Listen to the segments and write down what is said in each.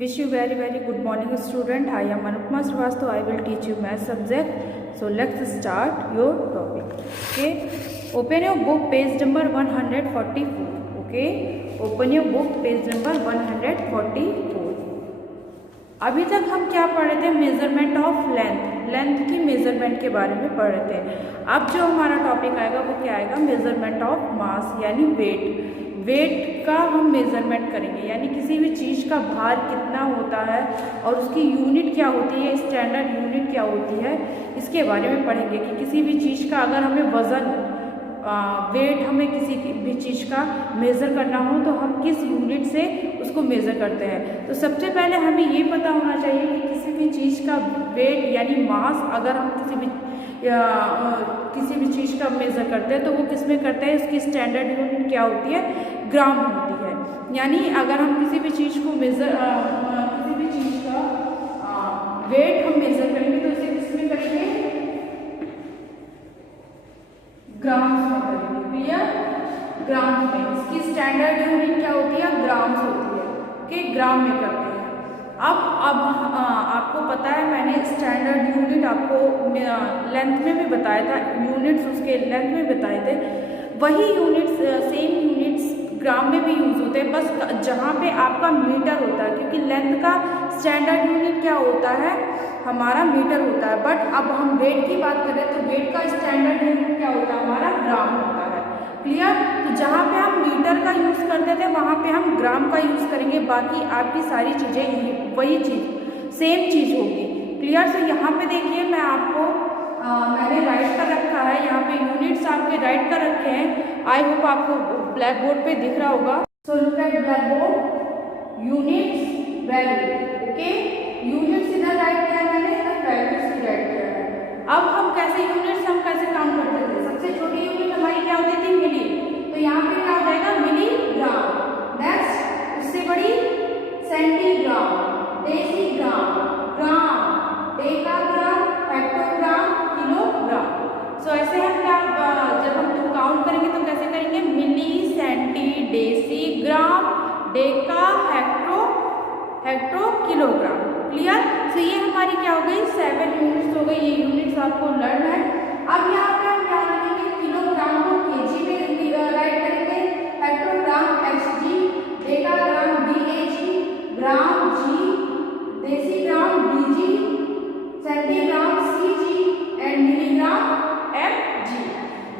Wish you very good morning student. I am Anupma Srivastava. I will teach you math subject. So let's start your topic. Okay. Open your book page number 144. Okay. Open your book page number 144. अभी तक हम क्या पढ़ रहे थे? Measurement of length की measurement के बारे में पढ़ रहे थे। अब जो हमारा टॉपिक आएगा वो क्या आएगा? मेजरमेंट ऑफ मास यानी वेट का हम मेजरमेंट करेंगे, यानी किसी भी चीज़ का भार कितना होता है और उसकी यूनिट क्या होती है, स्टैंडर्ड यूनिट क्या होती है, इसके बारे में पढ़ेंगे कि किसी भी चीज़ का अगर हमें वज़न वेट हमें किसी भी चीज़ का मेज़र करना हो तो हम किस यूनिट से उसको मेज़र करते हैं। तो सबसे पहले हमें ये पता होना चाहिए कि किसी भी चीज़ का वेट यानी मास अगर हम किसी भी चीज़ का मेज़र करते हैं तो वो किस में करते हैं, उसकी स्टैंडर्ड यूनिट क्या होती है? ग्राम होती है। यानी अगर हम किसी भी चीज़ को किसी भी चीज़ का वेट हम मेज़र करेंगे तो इसे किस में करेंगे? ग्राम्स में करेंगे। क्लियर? ग्राम्स में। इसकी स्टैंडर्ड यूनिट क्या होती है? ग्राम्स होती है। ओके, ग्राम में करते हैं। अब आपको पता है, मैंने स्टैंडर्ड यूनिट आपको लेंथ में भी बताया था, यूनिट्स उसके लेंथ में बताए थे। वही यूनिट्स सेम यूनिट्स ग्राम में भी यूज़ होते हैं, बस जहाँ पे आपका मीटर होता है, क्योंकि लेंथ का स्टैंडर्ड यूनिट क्या होता है? हमारा मीटर होता है। बट अब हम वेट की बात करें तो वेट का स्टैंडर्ड यूनिट क्या होता है? हमारा ग्राम होता है। क्लियर? तो जहाँ पे हम मीटर का यूज़ करते थे वहाँ पे हम ग्राम का यूज़ करेंगे। बाकी आपकी सारी चीज़ें वही चीज़ सेम चीज़ होगी। क्लियर? से यहाँ पे देखिए, मैं आपको मैंने राइट कर रखा है, यहाँ पे यूनिट्स आपके राइट कर रखे हैं। आई होप आपको ब्लैक बोर्ड पे दिख रहा होगा। So look at black board, units value. Okay, units इधर राइट किया मैंने, इधर वैल्यूज की राइट किया है। अब हम कैसे यूनिट्स हम कैसे काउंट करते थे? सबसे छोटी यूनिट हमारी क्या होती थी? मिली। तो यहाँ पे क्या हो जाएगा? मिलीग्राम। नेक्स्ट उससे बड़ी सेंटीग्राम, डेसीग्राम, ग्राम, डेकाग्राम, हेक्टोग्राम, किलोग्राम। सो ऐसे हम क्या जब हम काउंट करेंगे तो कैसे करेंगे? मिली, सेंटी, डेसी, ग्राम, डेका, हेक्टो, किलोग्राम। क्लियर? तो ये हमारी क्या हो गई? 7 यूनिट्स हो गई। ये यूनिट्स आपको लर्न है। अब यहाँ पे हम क्या लिखेंगे? किलोग्राम को केजी में राइट करेंगे, hectogram HG, decagram BAG, gram G, decigram DG, centigram CG and milligram MG.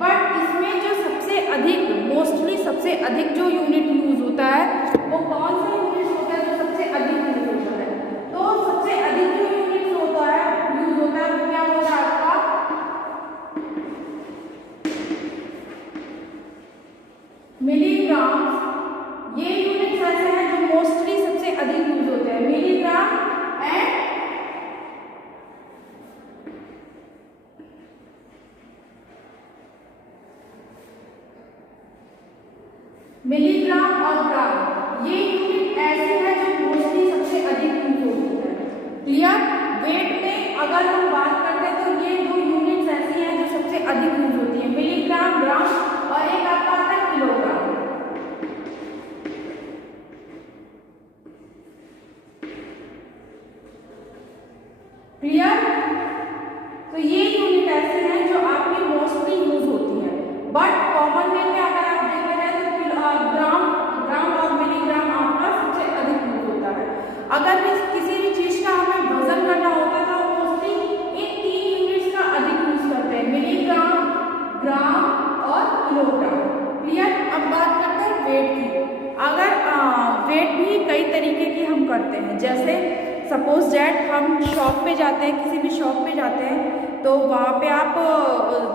But इसमें जो सबसे अधिक मोस्टली सबसे अधिक जो यूनिट यूज होता है वो कौन सा यूनिट होता है? जो सबसे अधिक यूज होता है, तो सबसे अधिक जो यूनिट होता है यूज होता है वो क्या होता है आपका? मिलीग्राम। ये यूनिट्स ऐसे हैं जो मोस्टली सबसे अधिक यूज होते हैं, मिलीग्राम एंड मिलीग्राम और ग्राम। ये यूनिट ऐसे हैं जो मोस्टली सबसे अधिक यूज होती है। क्लियर? वेट में अगर हम बात करते हैं तो ये दो यूनिट्स ऐसी हैं जो सबसे अधिक यूज होती है, मिलीग्राम, ग्राम, और एक आपका आता है किलोग्राम। क्लियर? तो ये यूनिट ऐसे हैं जो आपकी मोस्टली यूज होती है। बट कॉमन वे में अगर आप देखा जाए तो ग्राम और मिलीग्राम आपका सबसे अधिक यूज होता है। अगर किसी भी चीज का हमें वजन करना होता है तो मोस्टली इन 3 यूनिट्स का अधिक यूज करते हैं, मिलीग्राम, ग्राम और किलोग्राम। क्लियर? अब बात करते हैं वेट की। अगर वेट भी कई तरीके की हम करते हैं, जैसे सपोज दैट हम शॉप पे जाते हैं, किसी भी शॉप पे जाते हैं तो वहाँ पे आप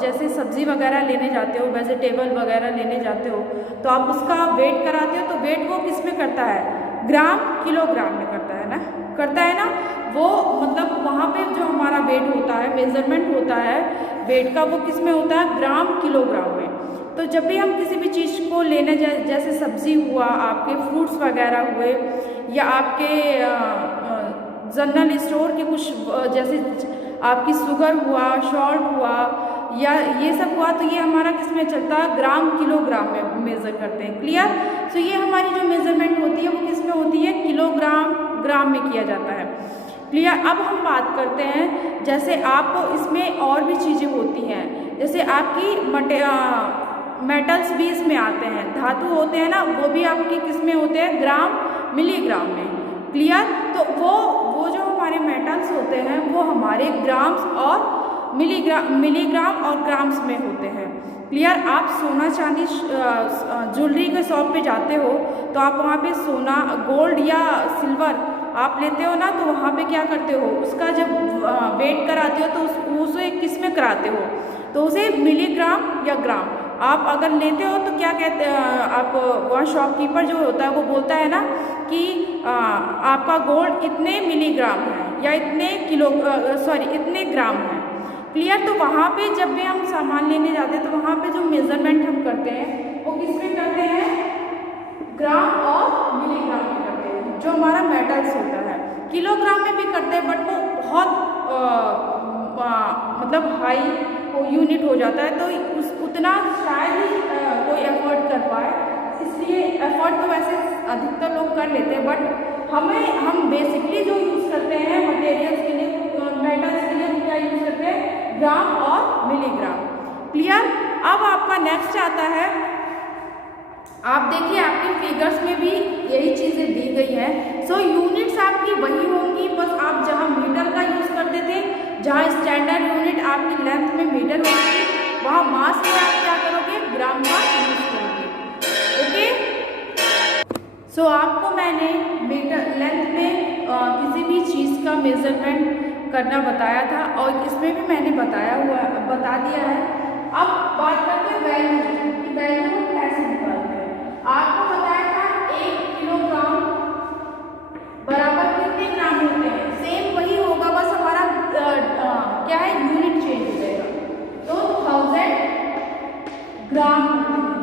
जैसे सब्जी वगैरह लेने जाते हो, वेजिटेबल वगैरह लेने जाते हो तो आप उसका वेट कराते हो, तो वेट वो किस में करता है? ग्राम, किलोग्राम में करता है ना? करता है ना? वो मतलब वहाँ पे जो हमारा वेट होता है, मेजरमेंट होता है वेट का, वो किस में होता है? ग्राम, किलोग्राम में। तो जब भी हम किसी भी चीज़ को लेने जैसे सब्जी हुआ, आपके फ्रूट्स वगैरह हुए, या आपके जनरल स्टोर के कुछ जैसे आपकी शुगर हुआ, सॉल्ट हुआ, या ये सब हुआ, तो ये हमारा किस में चलता है? ग्राम, किलोग्राम में मेजर करते हैं। क्लियर? तो ये हमारी जो मेजरमेंट होती है वो किस में होती है, किलोग्राम ग्राम में किया जाता है। क्लियर। अब हम बात करते हैं, जैसे आपको इसमें और भी चीज़ें होती हैं, जैसे आपकी मेटल्स भी इसमें आते हैं, धातु होते हैं ना, वो भी आपकी किस में होते हैं, ग्राम मिलीग्राम में। क्लियर। तो वो जो हमारे मेटल्स होते हैं वो हमारे ग्राम्स और मिलीग्राम और ग्राम्स में होते हैं। क्लियर। आप सोना चांदी ज्वेलरी के शॉप पे जाते हो तो आप वहाँ पे सोना गोल्ड या सिल्वर आप लेते हो ना, तो वहाँ पे क्या करते हो, उसका जब वेट कराते हो तो उसे किस में कराते हो, तो उसे मिलीग्राम या ग्राम आप अगर लेते हो तो क्या कहते हैं, आप वहाँ शॉपकीपर जो होता है वो बोलता है ना कि आपका गोल्ड इतने मिलीग्राम है या इतने ग्राम है। क्लियर। तो वहाँ पे जब भी हम सामान लेने जाते हैं तो वहाँ पे जो मेजरमेंट हम करते हैं वो किस में करते हैं, ग्राम और मिलीग्राम में करते हैं, जो हमारा मेटल्स होता है। किलोग्राम में भी करते हैं बट वो बहुत मतलब हाई यूनिट हो जाता है, तो उतना शायद ही कोई एफर्ट कर पाए, इसलिए एफर्ट तो वैसे अधिकतर लोग कर लेते हैं, बट हम बेसिकली जो यूज़ करते हैं मटेरियल्स के लिए, मेटल्स के लिए हम क्या यूज़ करते हैं, ग्राम और मिलीग्राम। क्लियर। अब आपका नेक्स्ट आता है, आप देखिए आपके फिगर्स में भी यही चीज़ें दी गई है। सो यूनिट्स आपकी वही होंगी, बस आप जहाँ मीटर का यूज़ करते थे, जहाँ स्टैंडर्ड यूनिट आपकी लेंथ में मीटर होगी, वहाँ मास में आप क्या करोगे, ग्राम का यूज़ करोगे। ओके। सो आपको मैंने मीटर लेंथ में किसी भी चीज़ का मेजरमेंट करना बताया था और इसमें भी मैंने बता दिया है। अब बात करते हैं वैल्यू कैसे निकालते हैं। आपको बताया था 1 किलोग्राम बराबर कितने ग्राम होते हैं, सेम वही होगा, बस हमारा क्या है, यूनिट चेंज हो जाएगा, तो 1000 ग्राम।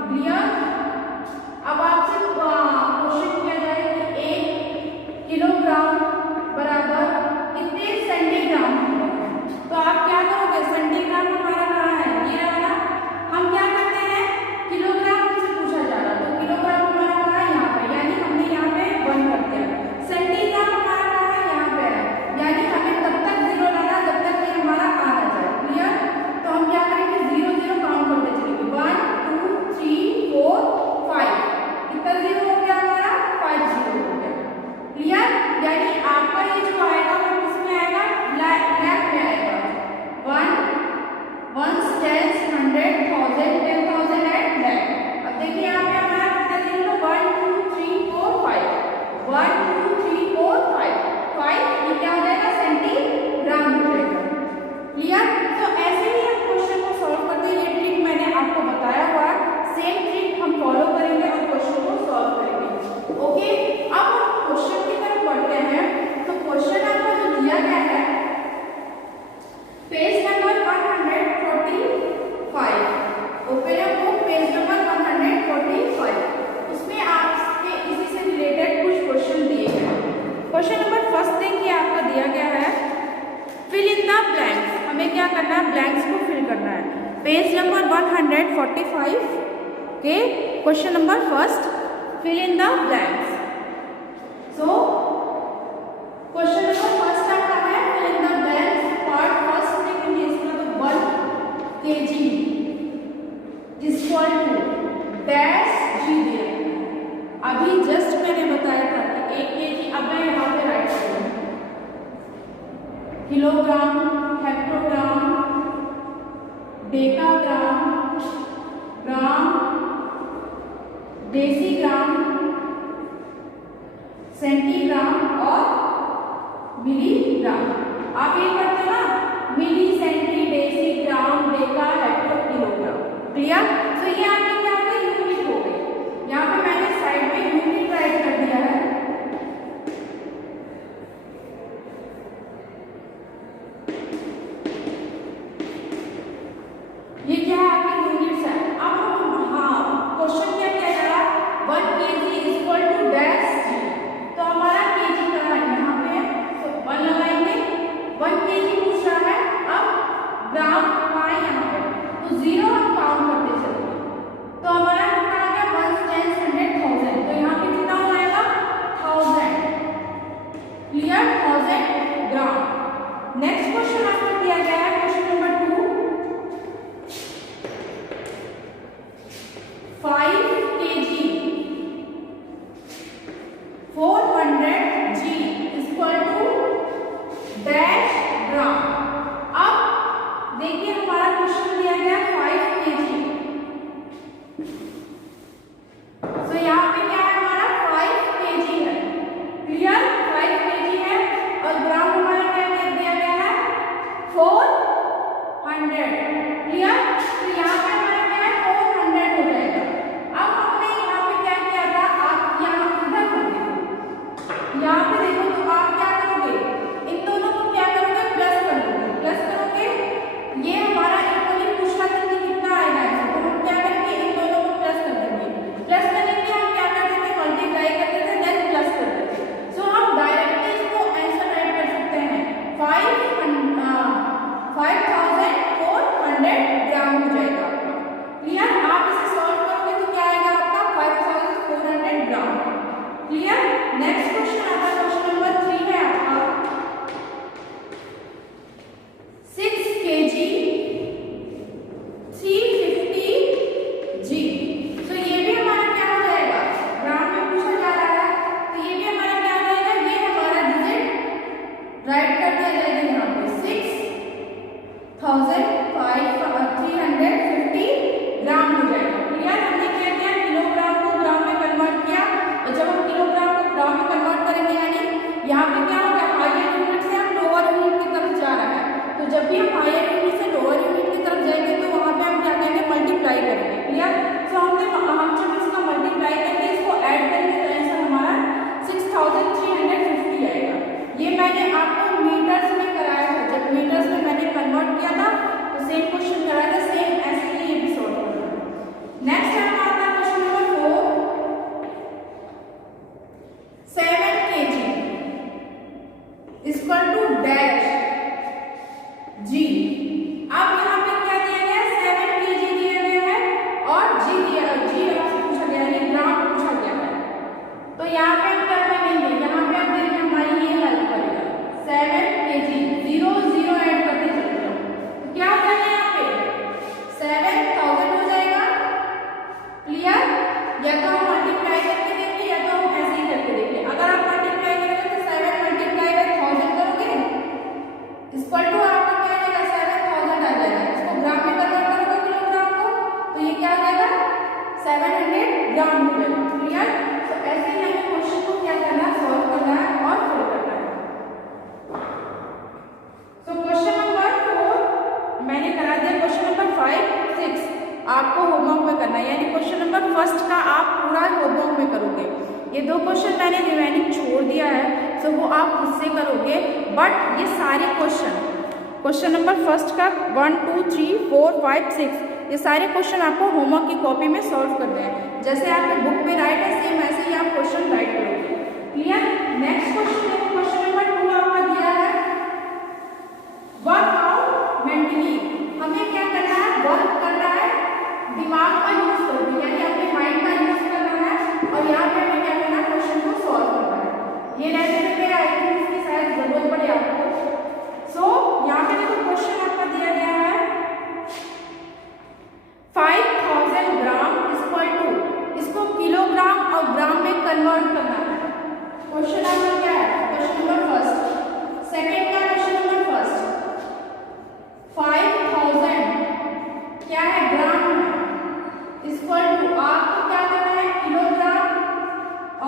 क्लियर। अब आपसे क्वेश्चन किया जाए कि 1 किलोग्राम बराबर कितने सेंटीग्राम होते हैं, तो आप क्या करोगे, सेंटीग्राम हमारा कहाँ है, ये रहा ना, हम क्या करते हैं, किलोग्राम से पूछा जा रहा, तो किलोग्राम हमारा कहाँ है, यहाँ पे, यानी हमने यहाँ पे 1 कर दिया। सेंटीग्राम हमारा कहाँ है, यहाँ पे है, यानी हमें तब तक 0 लाना जब तक ये हमारा आ ना जाए। क्लियर। तो हम क्या करेंगे, 0 0 काउंट करते चलेंगे, 1 2 3 4 5, कितना 0 हो गया हमारा, 5 0 हो गया। क्लियर। यानी आपका ये जो आएगा वो किसमें आएगा, ब्लैक में आएगा, 1 1 10 100 1000 10,000 एट ब्लैक। अब देखिए यहाँ पे हमारा कितना 0 1 2 3 4 5, 1 2 3 4 5, ये क्या हो जाएगा, सेंटीग्राम हो जाएगा। क्लियर। तो ऐसे ही हम क्वेश्चन को सॉल्व करते हैं, ये ट्रिक मैंने आपको बताया हुआ है, सेम ट्रिक हम फॉलो करेंगे और क्वेश्चन को सॉल्व करेंगे। ओके। अब हम क्वेश्चन की तरफ बढ़ते हैं। तो क्वेश्चन आपको जो दिया गया है page number 145, open your book, page number 145, उसमें आपके इसी से रिलेटेड कुछ क्वेश्चन दिए हैं। क्वेश्चन नंबर फर्स्ट देखिए आपका दिया गया है, फिल इन द ब्लैंक्स। हमें क्या करना है, ब्लैंक्स को फिल करना है। पेज नंबर 145 के question number first, fill in the blanks. So question number first आपका है, fill in the blanks, part first देखेंगे इसका, तो 1 kg is equal to dash G दिया। अभी जस्ट मैंने बताया था कि 1 kg, अब मैं यहाँ पे राइट करूँगी, किलोग्राम, हेक्टोग्राम, डेकाग्राम, ग्राम, डेसीग्राम, सेंटीग्राम और मिलीग्राम। आप ये करते हो ना, मिली, सेंटी, डेसी, ग्राम, डेका, हेक्टो, किलोग्राम। क्लियर। तो ये आपके क्या हो गए, यूनिट हो गए। यहाँ पे मैंने साइड में यूनिट राइट कर दिया है। ये क्या है, आपकी यूनिट्स है। अब क्वेश्चन क्या किया जा रहा है, 1 kg is equal to dash G, तो हमारा kg कहाँ है, यहाँ पे है, तो 1 लगाएंगे, 1 kg पूछ रहा है। अब ग्राम कहाँ है, यहाँ पे, तो 0 हम काउंट करते चलेंगे, क्लियर, 1000 ग्राम। नेक्स्ट क्वेश्चन आपको दिया गया है question number 2, 5 kg 400 g equal to dash gram. अब देखिए हमारा क्वेश्चन दिया गया 5 kg, तो यहाँ पे क्या है हमारा 5 kg है, क्लियर, 5 kg है और ग्राम हमारा क्या दिया गया है 400, क्लियर। तो यहाँ पे हमारा क्या है 400 हो जाएगा। अब हमने यहाँ पे क्या किया था, आप यहाँ इधर कर देखो, यहाँ पे देखो तो आप क्या करोगे, इन दोनों को क्या करोगे, प्लस कर दोगे, प्लस करोगे, ये हमारा इक्वली पूछा था कि कितना आएगा इसमें, तो हम क्या करेंगे, इन दोनों को प्लस कर देंगे, प्लस करने के लिए हम क्या करते थे, मल्टीप्लाई करते थे, देन प्लस करते थे। सो हम डायरेक्टली इसको आंसर राइट कर सकते हैं, 5400 ग्राम हो जाएगा आपका, क्लियर। आप इसे सॉल्व करोगे तो क्या आएगा आपका 5400 ग्राम, क्लियर। नेक्स्ट क्वेश्चन आता है, क्वेश्चन नंबर 3 है आपका 6 kg 350 g। तो ये भी हमारा क्या हो जाएगा, ग्राम में पूछा जा रहा है, तो ये भी हमारा क्या हो जाएगा, ये हमारा डिजिट राइट कर दिया जाएगा यहाँ पे 6350 ग्राम हो जाएगा, क्लियर। हमने क्या किया, किलोग्राम को ग्राम में कन्वर्ट किया, और जब हम किलोग्राम को ग्राम में कन्वर्ट करेंगे यानी यहाँ पे क्या होगा, हायर यूनिट से हम लोअर यूनिट की तरफ जा रहा है, तो जब भी हम हायर यूनिट से लोअर यूनिट की तरफ जाएंगे तो वहाँ पे हम क्या करेंगे, मल्टीप्लाई करेंगे, क्लियर। तो हम जब इसका मल्टीप्लाई करके इसको ऐड करेंगे तो आंसर हमारा 6350 आएगा। ये मैंने आपको मीटर्स में कराया था, जब मीटर्स में मैंने कन्वर्ट किया था तो सेम क्वेश्चन कराया था, सेम ऐसे ही ये भी सॉल्व करना है। नेक्स्ट है हमारा question number 4, 7 kg equal to dash जी। अब यहाँ पे क्या दिया गया, 7 kg दिया गया है और जी आपसे पूछा गया है, ग्राम पूछा गया है, तो यहाँ पे हम क्या करेंगे, यहाँ पे आप देखिए हमारी ये हेल्प करेगा, 7 kg 0 0 ऐड करते चलते हो, तो क्या हो जाएगा यहाँ पे 7000 हो जाएगा, क्लियर। या तो हम मल्टीप्लाई करके देंगे या तो हम ऐसे ही करके देंगे। अगर आप मल्टीप्लाई करोगे तो 7 मल्टीप्लाई बाय 1000 करोगे, इक्वल टू आपका क्या आ जाएगा 7000 आ जाएगा। इसको ग्राम में कन्वर्ट करोगे किलोग्राम को, तो ये क्या आ जाएगा 700 ग्राम हो जाएगा, क्लियर। तो ऐसे ही हमें क्वेश्चन को क्या करना है, सॉल्व करना है और फिल करना है। तो क्वेश्चन नंबर 4 मैंने करा दिया, क्वेश्चन नंबर 5 6 आपको होमवर्क में करना है, यानी क्वेश्चन नंबर फर्स्ट का आप पूरा होमवर्क में करोगे। ये 2 क्वेश्चन मैंने रिमेनिंग छोड़ दिया है, तो वो आप खुद से करोगे, बट ये सारे क्वेश्चन नंबर फर्स्ट का 1 2 3 4 5 6 ये सारे क्वेश्चन आपको होमवर्क की कॉपी में सॉल्व करने हैं। जैसे आपके बुक में राइट है सेम ऐसे ही आप क्वेश्चन राइट करोगे, clear. Next question question number 2 आपका दिया है, वर्क आउट मेंटली। हमें क्या करना है, वर्क करना है, दिमाग का यूज करके, यानी अपने माइंड का यूज करना है, और यहाँ पे हमें क्या करना है, क्वेश्चन को सॉल्व करना है। ये रहने पे आई थिंक इसकी शायद जरूरत पड़े आपको। सो यहाँ पे देखो क्वेश्चन आपका दिया गया है 5000 ग्राम इक्वल टू, इसको किलोग्राम और ग्राम में कन्वर्ट करना है। क्वेश्चन आपका क्या है, क्वेश्चन नंबर फर्स्ट, सेकंड का क्वेश्चन नंबर फर्स्ट 5000 क्या है, ग्राम है, इक्वल टू आपको क्या करना है, किलोग्राम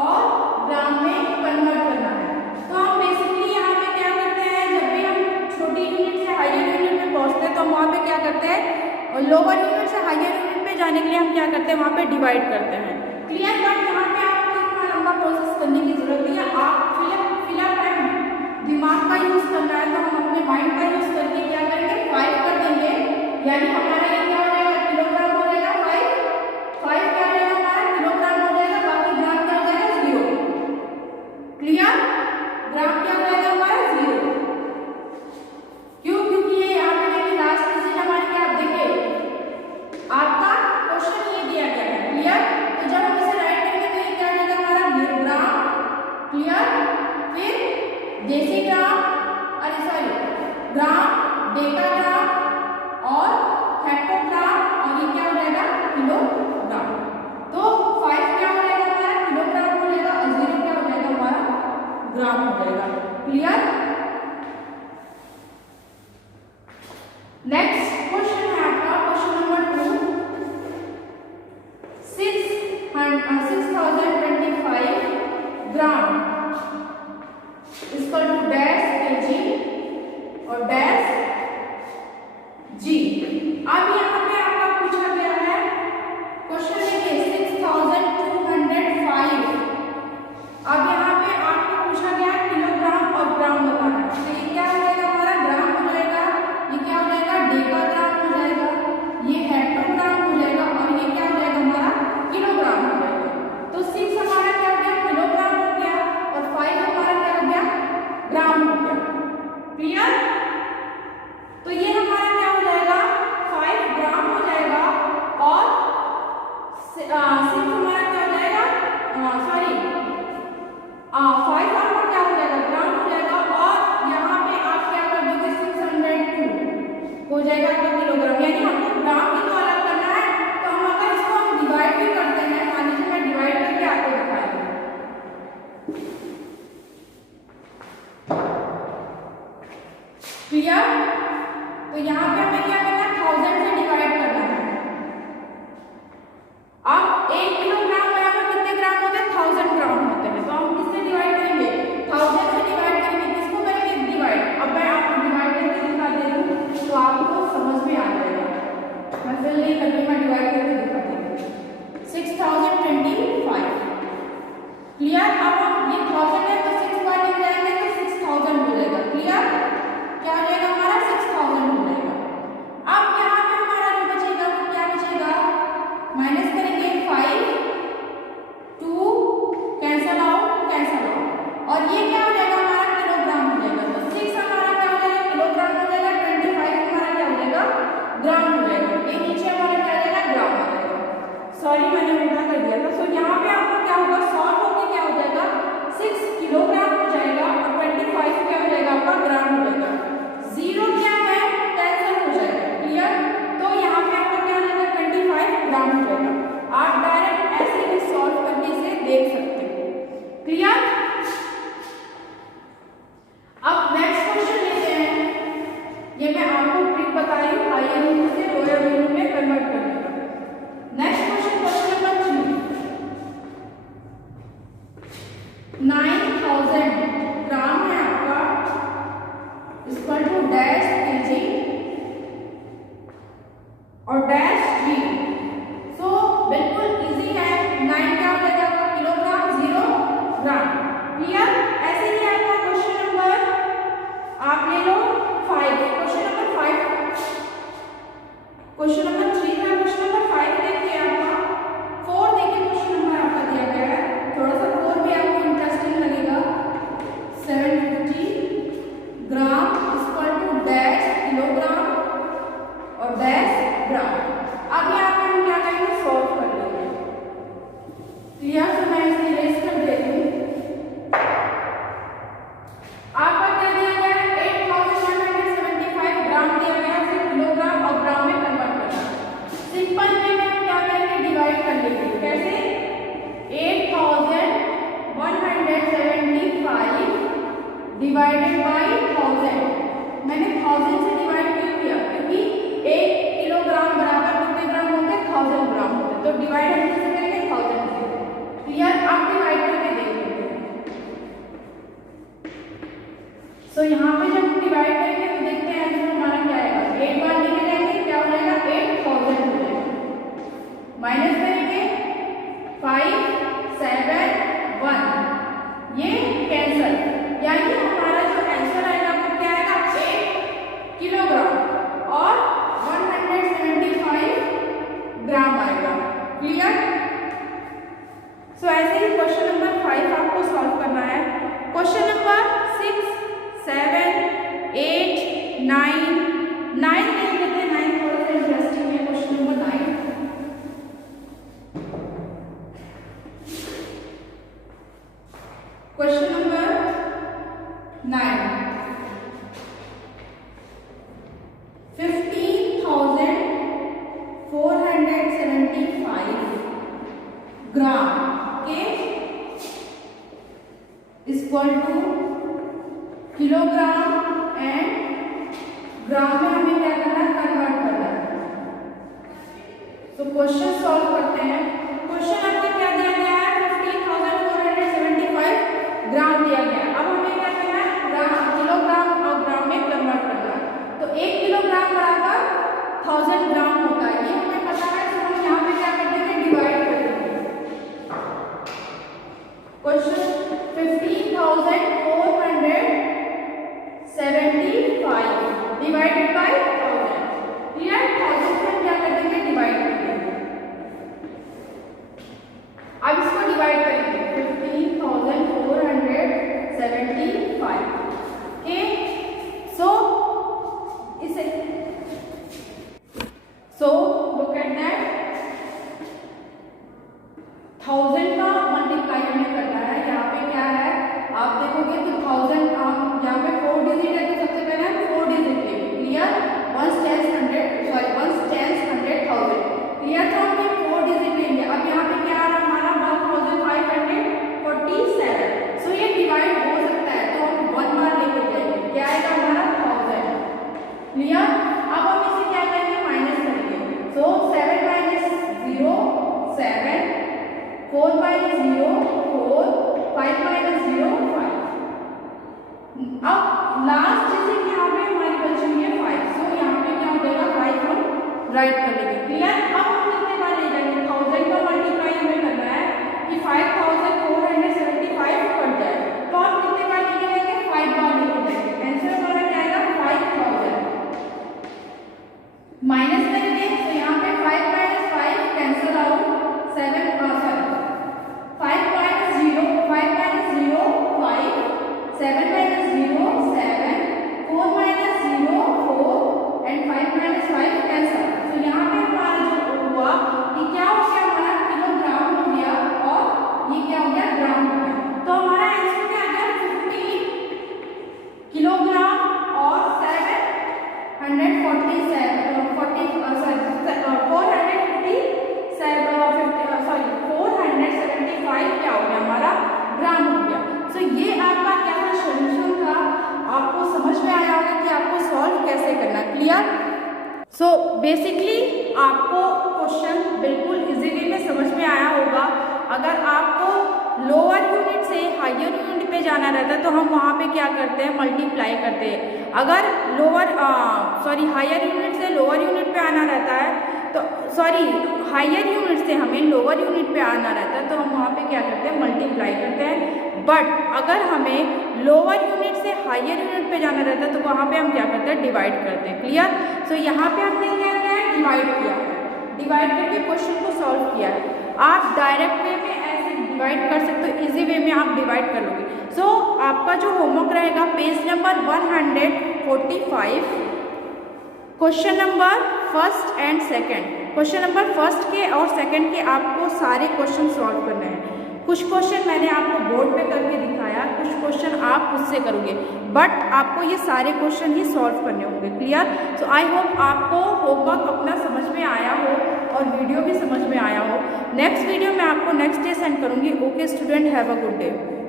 और ग्राम में कन्वर्ट करना है। तो हम बेसिकली यहाँ पे क्या करते हैं, जब भी हम छोटी यूनिट से हायर यूनिट में पहुँचते हैं तो हम वहाँ पे क्या करते हैं, और लोअर यूनिट से हायर यूनिट में जाने के लिए हम क्या करते हैं, वहाँ पे डिवाइड करते हैं, क्लियर। बट यहाँ पे आपको इतना लंबा प्रोसेस करने की जरूरत नहीं है, आप फिलअप है, दिमाग का यूज करना है, तो हम अपने माइंड का यूज करके क्या करेंगे, 5 कर देंगे, यानी हमारा ये क्या हो जाएगा, किलोग्राम हो जाएगा 5 क्या हो जाएगा हमारा, किलोग्राम हो जाएगा, बाकी ग्राम क्या हो जाएगा 0, क्लियर। ग्राम क्या हो जाएगा हमारा 0, क्यों, क्योंकि ये यहाँ पे देखिए लास्ट डिजिट हमारे क्या, आप देखिए आपका क्वेश्चन ये दिया गया है, क्लियर। तो जब हम इसे राइट करेंगे तो ये क्या हो जाएगा हमारा ग्राम, क्लियर। फिर डेसीग्राम, अरे सॉरी, ग्राम, डेकाग्राम और हेक्टोग्राम, और ये क्या हो जाएगा किलोग्राम। तो 5 क्या हो जाएगा हमारा किलोग्राम हो जाएगा और 0 क्या हो जाएगा हमारा ग्राम हो जाएगा। क्लियर। नेक्स्ट क्वेश्चन है आपका question number 2, 6025 gram equal to dash kg और डैश जी। अब यहाँ पे आपका पूछा गया है क्वेश्चन देखिए 6205। अब यहाँ पे आपको पूछा गया किलोग्राम और ग्राम बताना है। तो ये क्या हो जाएगा हमारा ग्राम हो जाएगा, ये क्या हो जाएगा डेकाग्राम हो जाएगा, ये हेक्टोग्राम हो जाएगा और ये क्या हो जाएगा हमारा किलोग्राम हो जाएगा। तो 6 हमारा क्या हो गया किलोग्राम हो गया और 5 हमारा क्या हो गया ग्राम हो गया। क्लियर। तो ये हमारा क्या हो जाएगा 5 ग्राम हो जाएगा और 6 हमारा क्या हो जाएगा सॉरी 5 आपका क्या हो जाएगा ग्राम हो जाएगा और यहाँ पे आप क्या कर दोगे 602 हो जाएगा आपका किलोग्राम। यानी हमको ग्राम की तो अलग करना है, तो हम अगर इसको हम डिवाइड भी करते हैं, मान लीजिए मैं डिवाइड करके आपको दिखाऊंगी। क्लियर। तो यहाँ पे हमें क्या करना है 1000 से डिवाइड करना है। अब 1 किलोग्राम बराबर कितने ग्राम होते हैं 1000 ग्राम होते हैं। तो हम किससे डिवाइड करेंगे 1000 से डिवाइड करेंगे। किसको करेंगे डिवाइड। अब मैं आपको डिवाइड करके दिखा दे रही हूँ तो आपको समझ में आ जाएगा। मैं फिर नहीं करके मैं डिवाइड करके दिखा दे रही हूँ 6025। क्लियर। अब हम ये 1000 है तो 6 बार लिख जाएंगे तो 6000 हो जाएगा। क्लियर। क्या हो जाएगा हमारा 6000 हो जाएगा। अब यहाँ पे हमारा जो बचेगा वो क्या बचेगा माइनस करेंगे 5 2 कैंसल आउट और ये क्या हो जाएगा हमारा किलोग्राम हो जाएगा। तो 6 हमारा क्या हो जाएगा किलोग्राम हो जाएगा, 25 हमारा क्या हो जाएगा ग्राम हो जाएगा। ये नीचे हमारा क्या हो जाएगा ग्राम हो जाएगा। सॉरी मैंने उल्टा कर दिया था। सो यहाँ पे आपका क्या होगा सॉल्व होके क्या हो जाएगा 6 किलोग्राम हो जाएगा और 25 क्या हो जाएगा आपका ग्राम हो जाएगा। 0 क्या है कैंसिल हो जाएगा। क्लियर। तो यहाँ पे आपका क्या हो जाएगा 25 ग्राम हो जाएगा। आप डायरेक्ट ऐसे भी सॉल्व करके से देख सकते हो। क्लियर। अब नेक्स्ट क्वेश्चन लेते हैं। ये मैं आपको ट्रिक बता रही हूँ हायर यूनिट से लोअर यूनिट में कन्वर्ट करने का। नेक्स्ट क्वेश्चन क्वेश्चन नंबर 3 9000 ग्राम है आपका इक्वल टू डैश केजी और डैश जी। सो बिल्कुल इजी है। 9 क्या हो जाएगा आपका किलोग्राम, 0 ग्राम। क्लियर। ऐसे ही आपका क्वेश्चन नंबर आप ले लो 5। क्वेश्चन नंबर 5 क्वेश्चन नंबर 3 है। क्वेश्चन नंबर 5 देखिए आपका 4 देखिए क्वेश्चन नंबर आपका दिया गया है। थोड़ा सा 4 भी आपको इंटरेस्टिंग लगेगा। 750 gram equal to dash kilogram और डैश ग्राम। अब यहाँ पे हम क्या करेंगे सॉल्व कर लेंगे। क्लियर। तो मैं इसे इरेज कर देती हूँ। आपका क्या दिया गया है 8175 ग्राम दिया गया है। किलोग्राम और ग्राम में कन्वर्ट करना। सिंपल वे में हम क्या करेंगे डिवाइड कर लेंगे। कैसे 8175 डिवाइडेड बाई 1000। मैंने 1000 से डिवाइड क्यों किया क्योंकि 1 किलोग्राम बराबर कितने ग्राम होते हैं 1000 ग्राम होते हैं। तो डिवाइड हम कैसे करेंगे 1000 से। क्लियर। आप डिवाइड करके देख लेंगे। सो यहाँ पे जब डिवाइड करेंगे तो देखते हैं आंसर हमारा क्या आएगा। 8 बार लेके जाएंगे क्या हो जाएगा 8000 हो जाएगा। माइनस करेंगे 5 7 1 ये कैंसल। यानी हमारा जो आंसर आएगा वो क्या आएगा 8 किलोग्राम और 175 ग्राम आएगा। क्लियर। सो ऐसे ही क्वेश्चन नंबर 5 आपको सॉल्व करना है। क्वेश्चन नंबर 6 7 8 9 9 देख लेते हैं। 9 थोड़ा सा इंटरेस्टिंग है। क्वेश्चन नंबर 9 किलोग्राम एंड ग्राम में हमें क्या करना है, कन्वर्ट करना है। तो क्वेश्चन सॉल्व करते हैं। क्वेश्चन आपको क्या दिया गया है, 15,475 ग्राम दिया गया है। अब हमें क्या करना है, किलोग्राम और ग्राम में कन्वर्ट करना है। तो 1 किलोग्राम बराबर 1000 ग्राम होता है, ये हमें पता है। तो हम यहाँ पे क्या कर देंगे, डिवाइड कर देंगे। Question 15,475 divided by 1000। क्लियर, 1000 से हम क्या कर देंगे, डिवाइड कर देंगे। अब इसको डिवाइड करेंगे, 15,475। ओके, सो इसे लुक एट दैट, 1000 का मल्टीप्लाई हमें करना है। यहाँ पे क्या है, आप देखोगे तो 1000, आप यहाँ पे 4 डिजिट है, तो सबसे पहले हम 4 डिजिट लेंगे। क्लियर, 1 10 100,000। क्लियर, तो हम 4 डिजिट लेंगे। अब यहाँ पे क्या आ रहा है हमारा, 1547। सो ये डिवाइड हो सकता है, तो हम 1 बार लेके जाएंगे, क्या आएगा हमारा 1000। क्लियर, अब हम इसे क्या करेंगे, माइनस करेंगे। सो 7 माइनस 0 7, 4 माइनस 0 4, 5 माइनस 0 5। अब लास्ट डिजिट यहाँ पे हमारी बची हुई है 5। सो यहाँ पे क्या हो जाएगा, 5 हम राइट कर लेंगे। क्लियर, अब हम कितने बार ले जाएंगे, 1000 का मल्टीप्लाई हमें करना है कि 5475 कट जाए, तो आप कितने बार लेके जाएंगे, 5 बार लेके जाएंगे। आंसर हमारा क्या आएगा, 5000। माइनस करेंगे, तो यहाँ पे 5 minus 5 cancel out, 7 5 minus 0 5 minus 0 5, 7 minus 0 7, 4 minus 0 4 and 5 minus 5 cancel. तो यहाँ पे हमारा जो हुआ, ये क्या हो गया, हमारा किलोग्राम हो गया और ये क्या हो गया, ग्राम हो गया। तो हमारा आंसर क्या आ गया, 15 किलोग्राम और 475 क्या हो गया, हमारा ग्राम हो गया। सो ये आपका क्या था, सॉल्यूशन था। आपको समझ में आया होगा कि आपको सॉल्व कैसे करना है। क्लियर, सो बेसिकली आपको क्वेश्चन बिल्कुल इजी वे में समझ में आया होगा। अगर आपको लोअर यूनिट से हायर यूनिट पे जाना रहता है, तो हम वहाँ पे क्या करते हैं, मल्टीप्लाई करते हैं। अगर हायर यूनिट से लोअर यूनिट पे आना रहता है, तो हायर यूनिट से हमें लोअर यूनिट पे आना रहता है, तो हम वहाँ पे क्या करते हैं, मल्टीप्लाई करते हैं। बट अगर हमें लोअर यूनिट से हायर यूनिट पे जाना रहता है, तो वहाँ पे हम क्या करते हैं, डिवाइड करते हैं। क्लियर, सो यहाँ पे हमने क्या किया है, डिवाइड किया है, डिवाइड करके क्वेश्चन को सॉल्व किया है। आप डायरेक्ट वे में ऐसे डिवाइड कर सकते हो, इजी वे में आप डिवाइड कर लोगे। सो आपका जो होमवर्क रहेगा, page number 145, question number first and second, question number first के और सेकंड के आपको सारे क्वेश्चन सॉल्व करने हैं। कुछ क्वेश्चन मैंने आपको बोर्ड पे करके दिखाया, कुछ क्वेश्चन आप खुद से करोगे, बट आपको ये सारे क्वेश्चन ही सॉल्व करने होंगे। क्लियर, सो आई होप आपको होमवर्क अपना समझ में आया हो और वीडियो भी समझ में आया हो। नेक्स्ट वीडियो मैं आपको नेक्स्ट डे सेंड करूँगी। Okay student, have a good day.